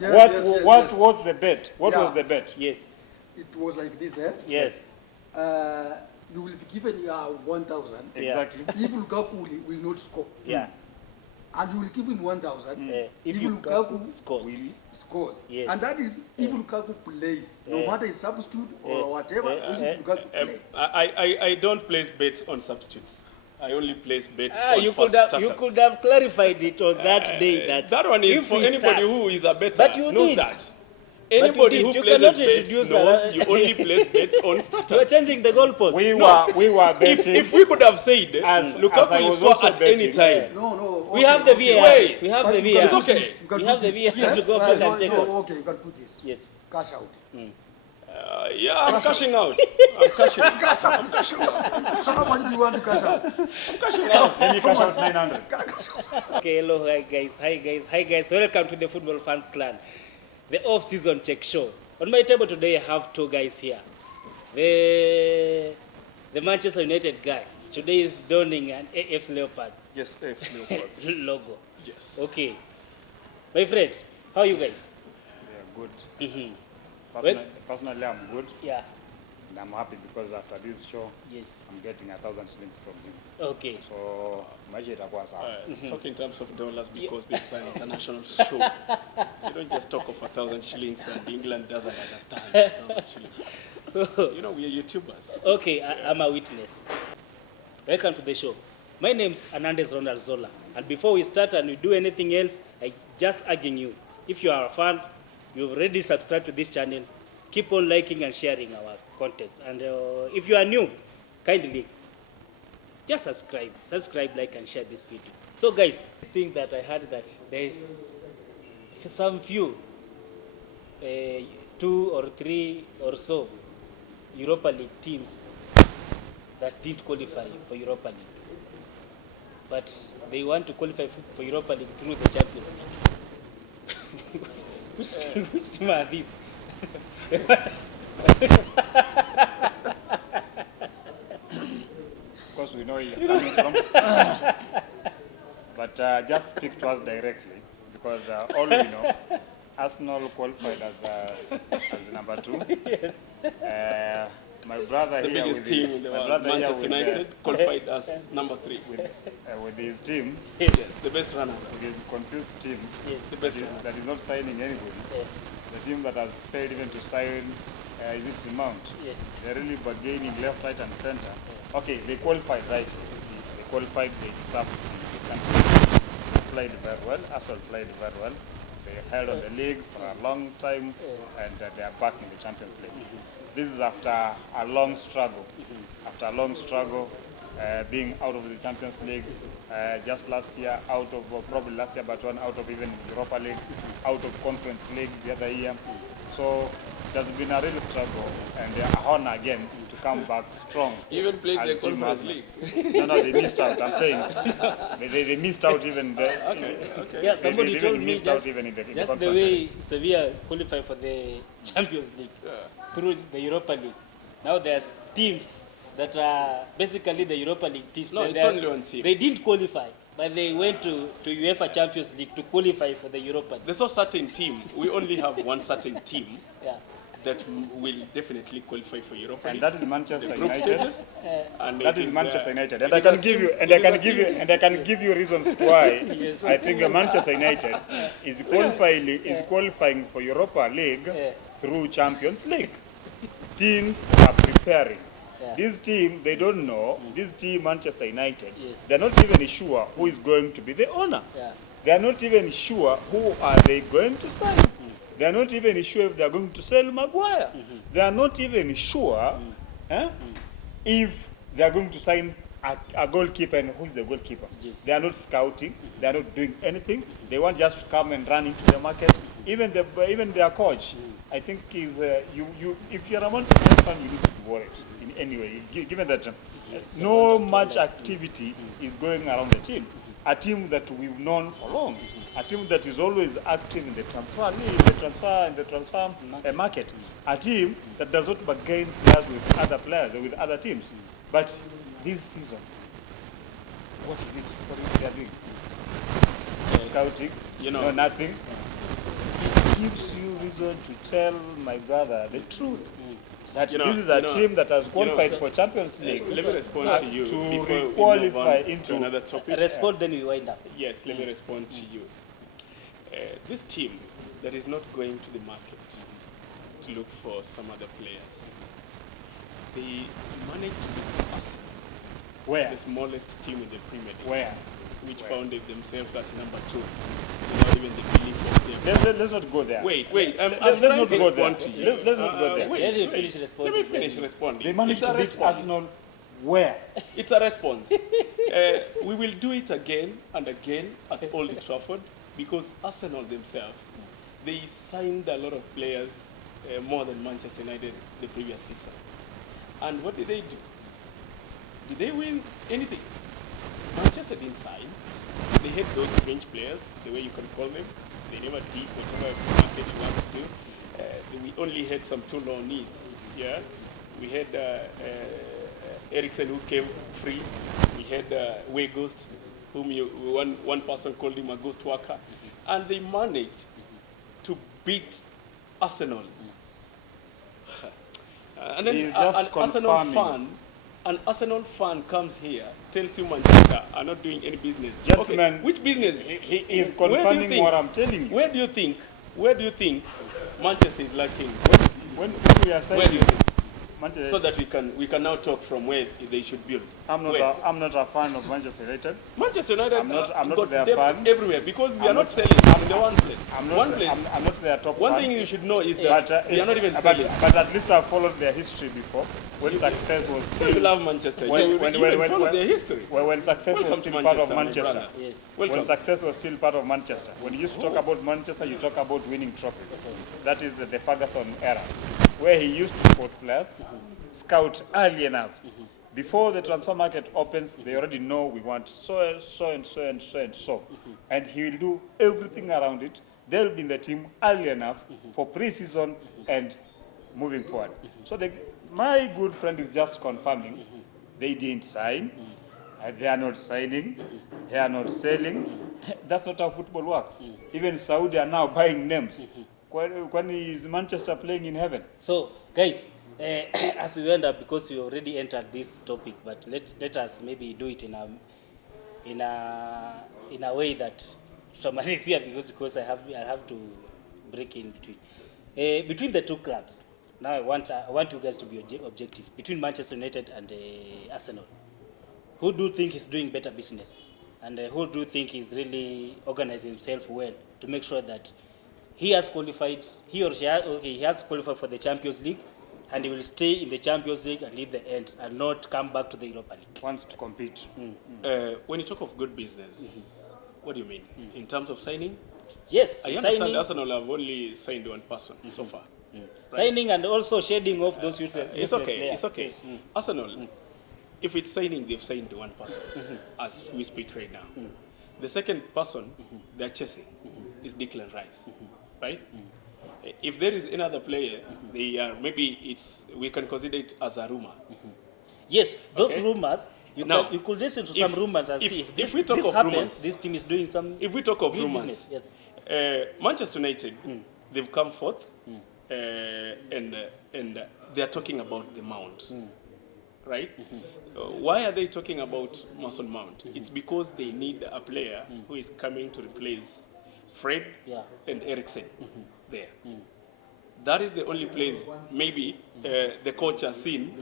What was the bet? What was the bet? Yes. It was like this, eh? Yes. You will be given 1,000. Exactly. If Lukaku will not score. Yeah. And you will give him 1,000. If Lukaku scores. Yes. And that is if Lukaku plays, no matter his substitute or whatever, if Lukaku plays. I don't place bets on substitutes. I only place bets on you starters. could have clarified it on that day. That one is for anybody who is a bettor knows that. Anybody who places bets knows you only place bets on starters. You are changing the goalpost. We were betting. If we could have said Lukaku will score at any time. No. Okay, we have the VAR. Wait. We have the VAR. It's okay. We have the VAR to go back and check out. Okay, you can put this. Yes. Cash out. Yeah, I'm cashing out. I'm cashing out. How much do you want to cash out? I'm cashing out. Let me cash out 900. Okay, hello, hi guys. Welcome to the Football Fans Clan, the off-season check show. On my table today, I have two guys here. The Manchester United guy today is donning an AFC Leopards. Yes, AFC Leopards logo. Yes. Okay, my friend, how are you guys? Yeah, good. Personally, I'm good. Yeah. And I'm happy because after this show, Yes. I'm getting 1,000 shillings from him. Okay. So, maisha itakuwa sawa. Talk in terms of dollars because this is an international show. You don't just talk of 1,000 shillings and England doesn't understand 1,000 shillings. So, You know, we are YouTubers. okay, I'm a witness. Welcome to the show. My name's Ronald Zola. And before we start and we do anything else, I just urging you, if you are a fan, you've already subscribed to this channel, keep on liking and sharing our contents. And if you are new, kindly just subscribe, like, and share this video. So guys, I think that I heard that there is some few, 2 or 3 or so Europa League teams that did qualify for Europa League. But they want to qualify for Europa League through the Champions League. Which team are these? Of course, we know where you're coming from. But just speak to us directly because all we know, Arsenal qualified as number 2. Yes. My brother The here biggest with team in the world, Manchester United, qualified as number 3. with his team, Yes, the best runner. with his confused team, Yes. The best runner. that is not signing anybody. Yes. The team that has failed even to sign, is it Mount? Yes. They're really bargaining left, right, and center. Okay, they qualified right. They qualified, they deserved the country. Played very well. Arsenal played very well. They held on the league for a long time, and they are back in the Champions League. This is after a long struggle. After a long struggle, being out of the Champions League, just last year, probably last year, but one out of even Europa League, out of Conference League the other year. So it has been a real struggle, and they are on again to come back strong. You even played as the Team Conference Arsenal. League. No, they missed out. I'm saying they missed out even there. Okay. Yeah, They somebody even told me missed out just, even in the just the Conference way League. Sevilla qualified for the Champions League through the Europa League. Now there's teams that are basically the Europa League teams. No, They it's are- only one team. They didn't qualify, but they went to UEFA Champions League to qualify for the Europa League. There's no certain team. We only have one certain team Yeah. that will definitely qualify for Europa And League. that is Manchester The group United. stages, and That it is Manchester United, and it I is can a give team- you, and it I is can a give team. you, and I can give you reasons why. Yes. I think Manchester United is qualifying for Europa League through Champions League. Teams are preparing. Yeah. This team, they don't know. This team, Manchester United, Yes. they're not even sure who is going to be the owner. Yeah. They are not even sure who are they going to sign. They are not even sure if they are going to sell Maguire. They are not even sure if they are going to sign a goalkeeper and who is the goalkeeper. Yes. They are not scouting. They are not doing anything. They want just to come and run into the market. Even their coach, I think is if you're a Manchester fan, you need to be worried in any way, given that no much activity is going around the team. A team that we've known for long, a team that is always active in the transfer market, a team that does not bargain players with other players or with other teams. But this season, what is it? What is they are doing? Scouting, You know, no nothing. gives you reason to tell my brother the truth. That You know- this is a you know- team that has you know, qualified sir, for Champions League. Let me respond to you to before we move re-qualify on into to another topic. Respond, then we wind up. Yes, let me respond to you. This team that is not going to the market to look for some other players, they managed to beat Arsenal, Where? the smallest team in the Premier League, Where? which Where? found themselves at number 2, without even the belief of their. Let's not go there. Wait, I'm Let's trying not to go there. respond to you. Let's not go there. Wait, Let him wait. finish responding. Let me finish responding. They managed It's a to beat response. Arsenal where? It's a response. We will do it again and again at Old Trafford because Arsenal themselves, they signed a lot of players more than Manchester United the previous season. And what did they do? Did they win anything? Manchester didn't sign. They had those French players, the way you can call them. They never did whatever market you want to do. We only had some too low needs. Yeah, we had Ericsson who came free. We had Weghorst, whom one person called him a ghost worker, and they managed to beat Arsenal. And then He's just confirming. An Arsenal fan comes here, tells you Manchester are not doing any business. Gentlemen, okay, which business? He is Where do you confirming think- what I'm telling you. Where do you think Manchester is lacking? When we are saying Where do you think? Manchester, So that we can now talk from where they should build. I'm Where? not a fan of Manchester United. Manchester United I'm not got their depth fan. everywhere because we I'm are not not- selling in the one place. I'm one not. place. I'm not their top One fan. thing you should know is that But, we are not even but, selling. but at least I've followed their history before. When success was So you still, love Manchester. when- you when- you when- even when- follow when- their history. when success Welcome was to still part of Manchester, my Manchester. brother. Yes. Welcome. When success was still part of Manchester. When you used to talk about Manchester, you talk about winning trophies. That is the Ferguson era, where he used to scout players, scout early enough. Before the transfer market opens, they already know we want so and so and so and so and so. And he will do everything around it. They'll be in the team early enough for pre-season and moving forward. So my good friend is just confirming they didn't sign, they are not signing, they are not selling. That's not how football works. Even Saudi are now buying names. When is Manchester playing in heaven? So, guys, as we end up, because we already entered this topic, but let us maybe do it in a way that someone is here because I have to break in between the two clubs. Now I want you guys to be objective between Manchester United and Arsenal. Who do you think is doing better business, and who do you think is really organizing himself well to make sure that he has qualified, he has qualified for the Champions League, and he will stay in the Champions League until the end and not come back to the Europa League? Wants to compete. When you talk of good business, what do you mean? In terms of signing? Yes, I understand signing, Arsenal have only signed one person so far. signing and also shedding off those useless It's useless okay, players. it's okay. Yes. Arsenal, if it's signing, they've signed one person as we speak right now. The second person they're chasing is Declan Rice, right? If there is another player, they are we can consider it as a rumor. Yes, those Okay. rumors, Now, you could listen to some rumors and if- see if we talk this of happens, rumors- this team is doing some If we talk of good rumors, business. Yes. Manchester United, they've come forth, and they are talking about the Mount, right? Why are they talking about Mason Mount? It's because they need a player who is coming to replace Fred Yeah. and Ericsson there. That is the only place maybe the coach has seen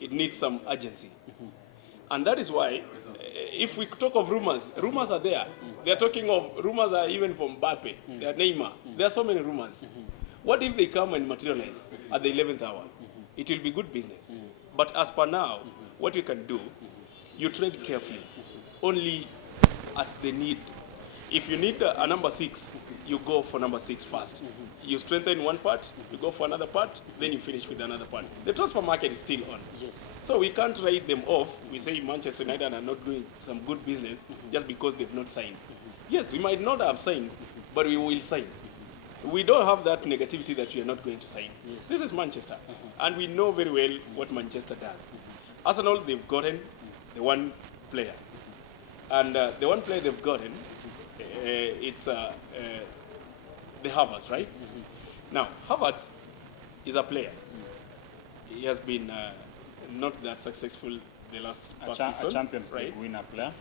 it needs some urgency. And that is why, if we talk of rumors, rumors are there. They are talking of, rumors are even from Mbappe, they are Neymar. There are so many rumors. What if they come and materialize at the 11th hour? It will be good business. But as per now, what you can do, you trade carefully, only at the need. If you need a number 6, you go for number 6 first. You strengthen one part, you go for another part, then you finish with another part. The transfer market is still on. Yes. So we can't write them off. We say Manchester United are not doing some good business just because they've not signed. Yes, we might not have signed, but we will sign. We don't have that negativity that we are not going to sign. This is Manchester, and we know very well what Manchester does. Arsenal, they've gotten the one player, and the one player they've gotten, it's the Havertz, right? Now, Havertz is a player. He has been not that successful the last past season. A Champions League right? winner player.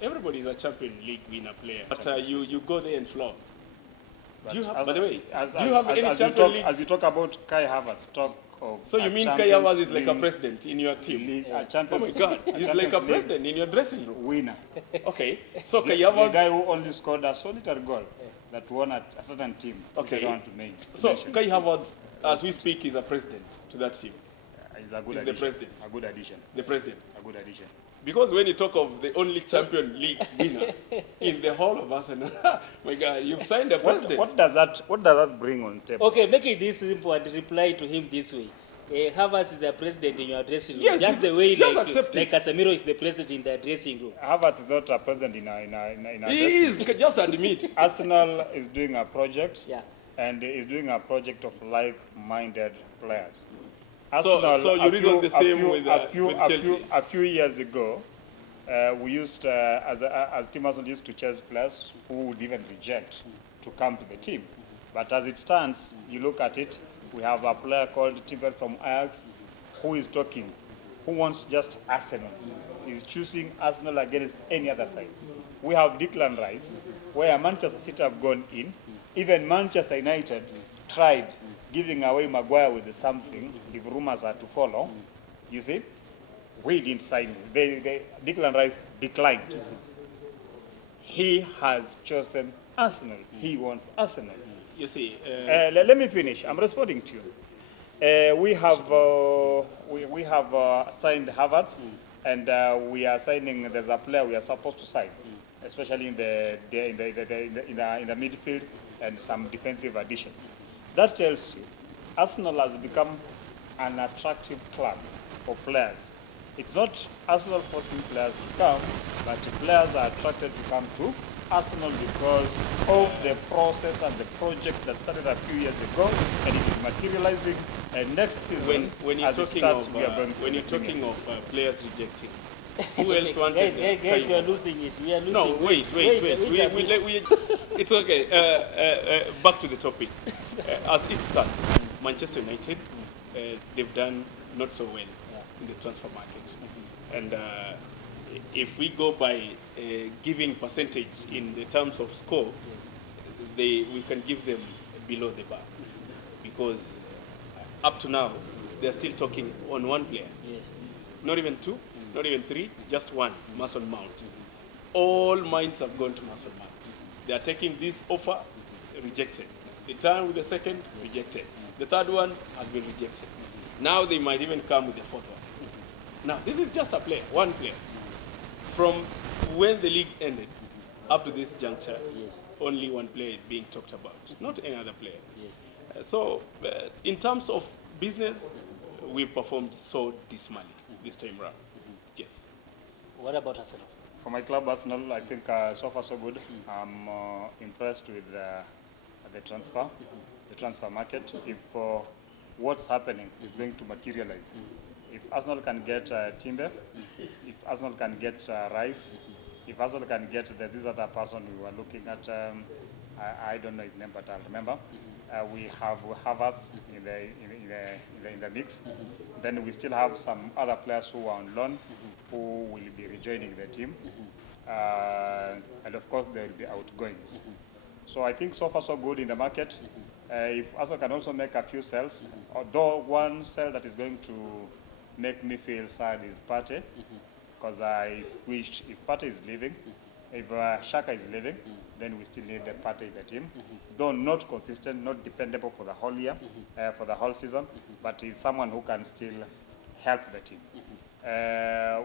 Everybody is a Champions League winner player, but you go there and flop. But Do you have, as- by the way, as- do you have any as you Champions talk, League? as you talk about Kai Havertz, talk of So you a mean Kai Champions Havertz is like a League- president in your team? League, a Oh my Champions, God, a he's like a Champions League president in your dressing room. winner. Okay, so Kai The Havertz. guy who only scored a solitary goal that won at a certain team. Okay. I don't want to name. So mention. Kai Havertz, as we speak, is a president to that team. He's a good He's the addition. president. A good addition. The president. A good addition. Because when you talk of the only Champions League winner in the whole of Arsenal, my God, you've signed a president. What does that bring on table? Okay, make it this simple and reply to him this way. Havertz is the president in your dressing room. Yes, just the way just like accept it. Casemiro is the president in the dressing room. Havertz is not a president in a He is, just admit. Arsenal is doing a project. Yeah. And is doing a project of like-minded players. So you reason the same with Chelsea? A few years ago, we used, as Team Arsenal used to chase players who would even reject to come to the team. But as it stands, you look at it, we have a player called Timber from Ajax who is talking, who wants just Arsenal. He's choosing Arsenal against any other side. We have Declan Rice, where Manchester City have gone in. Even Manchester United tried giving away Maguire with something, if rumors are to follow. You see, we didn't sign him. Declan Rice declined. He has chosen Arsenal. He wants Arsenal. You see, Let me finish. I'm responding to you. We have signed Havertz, and we are signing. There's a player we are supposed to sign, especially in the midfield and some defensive additions. That tells you, Arsenal has become an attractive club for players. It's not Arsenal forcing players to come, but the players are attracted to come to Arsenal because of the process and the project that started a few years ago, and it is materializing. And next season, when you're as it talking starts, of we are going to when you're the Premier. talking of players rejecting, who It's else okay. wanted? Guys, we are Kai losing it. We are losing. No, wait. It's okay. Back to the topic. As it stands, Manchester United, they've done not so well in the transfer market. And if we go by giving percentage in the terms of score, we can give them below the bar. Because up to now, they're still talking on one player. Yes. Not even two, not even three, just one, Mason Mount. All minds have gone to Mason Mount. They are taking this offer, rejected. They turn with the second, rejected. The third one has been rejected. Now they might even come with the fourth one. Now, this is just a player, one player. From when the league ended up to this juncture, Yes. only one player is being talked about, not any other player. Yes. So, in terms of business, we performed so dismally this time round. Yes. What about Arsenal? For my club, Arsenal, I think so far so good. I'm impressed with the transfer market. If what's happening is going to materialize, if Arsenal can get Timber, if Arsenal can get Rice, if Arsenal can get this other person we were looking at, I don't know his name, but I'll remember. We have Havertz in the mix. Then we still have some other players who are on loan who will be rejoining the team. And of course, there will be outgoings. So I think so far so good in the market. If Arsenal can also make a few sales, although one sale that is going to make me feel sad is Partey, because I wish if Partey is leaving, if Xhaka is leaving, then we still need the Partey in the team. Though not consistent, not dependable for the whole year, for the whole season, but he's someone who can still help the team.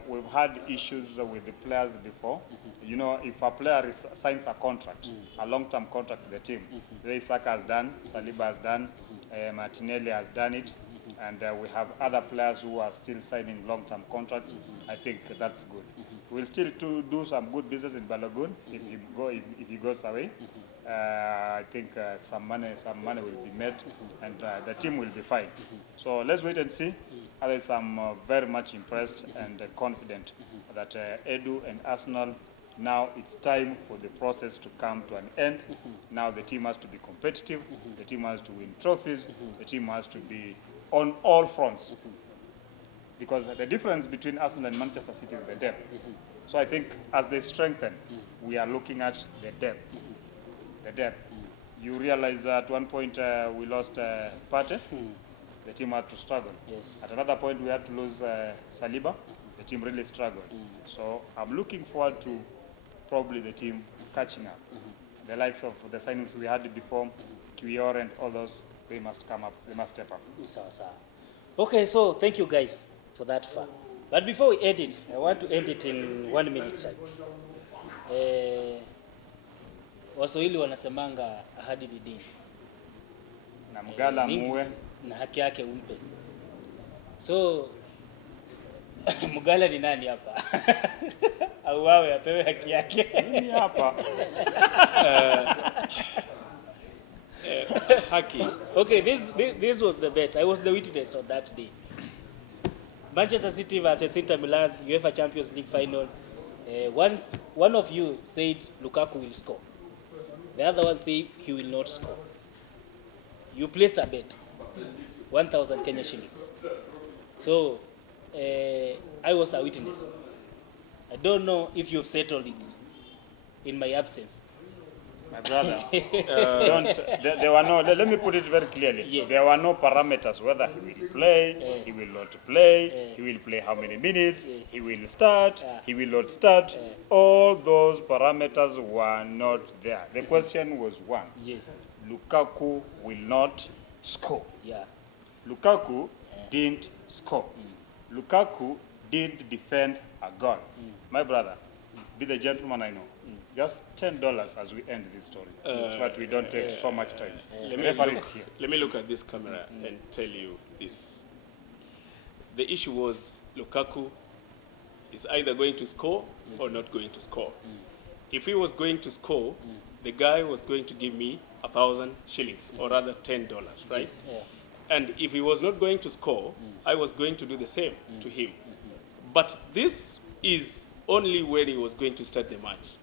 We've had issues with the players before. You know, if a player signs a contract, a long-term contract with the team, Saka has done, Saliba has done, Martinelli has done it, and we have other players who are still signing long-term contracts. I think that's good. We'll still do some good business in Balogun if he goes away. I think some money will be made, and the team will be fine. So let's wait and see. Otherwise, I'm very much impressed and confident that Edu and Arsenal Now it's time for the process to come to an end. Now the team has to be competitive, the team has to win trophies, the team has to be on all fronts. Because the difference between Arsenal and Manchester City is the depth. So I think as they strengthen, we are looking at the depth. The depth. You realize at one point we lost Partey, the team had to struggle. Yes. At another point we had to lose Saliba, the team really struggled. So I'm looking forward to probably the team catching up. The likes of the signings we had before, Kiwior and all those, they must come up, they must step up. Okay, so thank you guys for that far. But before we end it, I want to end it in 1 minute time. Waswahili wanasemanga ahadi ni dini. Na mgala muwe na haki yake umpe. So mgala ni nani hapa? Au wawe apewe haki yake? Mimi hapa. Haki. Okay, this was the bet. I was the witness on that day. Manchester City versus Inter Milan, UEFA Champions League final. One of you said Lukaku will score. The other one said he will not score. You placed a bet, 1,000 Kenya shillings. So I was a witness. I don't know if you've settled it in my absence. My brother, there were no, let me put it very clearly. Yes. There were no parameters whether he will play, he will not play, he will play how many minutes, he will start, he will not start. All those parameters were not there. The question was one. Yes. Lukaku will not score. Yeah. Lukaku didn't score. Lukaku didn't defend a goal. My brother, be the gentleman I know. Just $10 as we end this story, so that we don't take so much time. The referee is here. Let me look at this camera and tell you this. The issue was Lukaku is either going to score or not going to score. If he was going to score, the guy was going to give me 1,000 shillings, or rather $10, right? Yeah. And if he was not going to score, I was going to do the same to him. But this is only when he was going to start the match.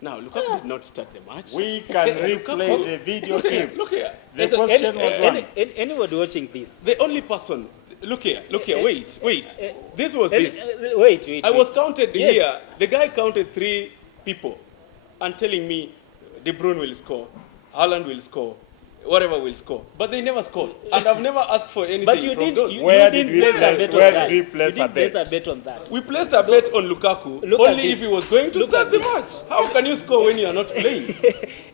Now, Lukaku did not start the match. We can replay the video clip. Look here. The question was one. Anybody watching this? The only person, look here, wait. This was this. Wait. I was counted Yes. here. The guy counted 3 people and telling me De Bruyne will score, Haaland will score, whatever will score. But they never scored. And I've never asked for anything But you from did. those. Where You did didn't we place a place- bet where on that. did we place You a didn't place bet? a bet on that. We placed a bet on Lukaku look at only this. if he was going to Look start at the this. match. How can you score when you are not playing?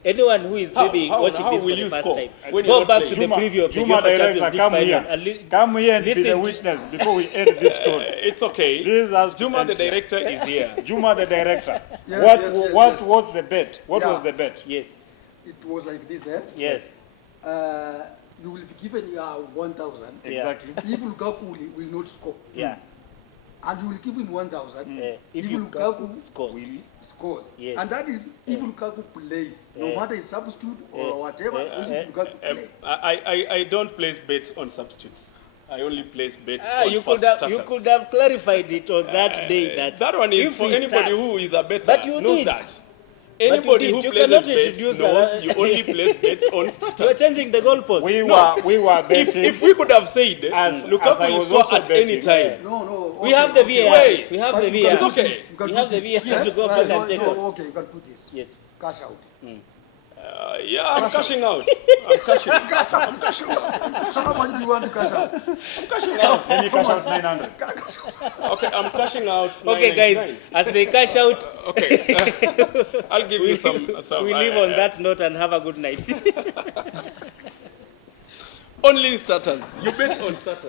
Anyone who is maybe watching how this will for the you first score time, when go you're back not to playing? the preview of the Juma UEFA Champions director, League come final here. and Come here and be listen the to- witness before we end this story. It's okay. This has to Juma, end the here. director, is here. Juma, the director. Yes, what yes, what yes. was the bet? What Yeah. was the bet? Yes. It was like this, eh? Yes. You will be given 1,000 Exactly. if Lukaku will not score. Yeah. And you will give him 1,000 If if Lukaku Lukaku scores. scores. Yes. And that is if Lukaku plays, no matter his substitute or whatever, if Lukaku plays. I don't place bets on substitutes. I only place bets Ah, on you first could starters. have clarified it on that day. That one is if for he anybody starts- who is a bettor But you knows did. that. you Anybody did. who You places cannot bets introduce knows you only place bets on You are starters. changing the goalpost. We were betting. If we could have said As I Lukaku will was score also at any betting. time, No. We have the VAR. Wait. We have But the you can VAR. do okay. this, you can We do have the this. VAR to go back and check no, okay, you can do this. Yes. Cash out. yeah, I'm cashing out. I'm cashing out. Cash out. How much do you want to cash out? I'm cashing out. Let me cash out 900. Okay, I'm cashing out. Okay, guys, 999. as they cash out, Okay, I'll give you some. we leave on that note and have a good night. Only starters. You bet on starters.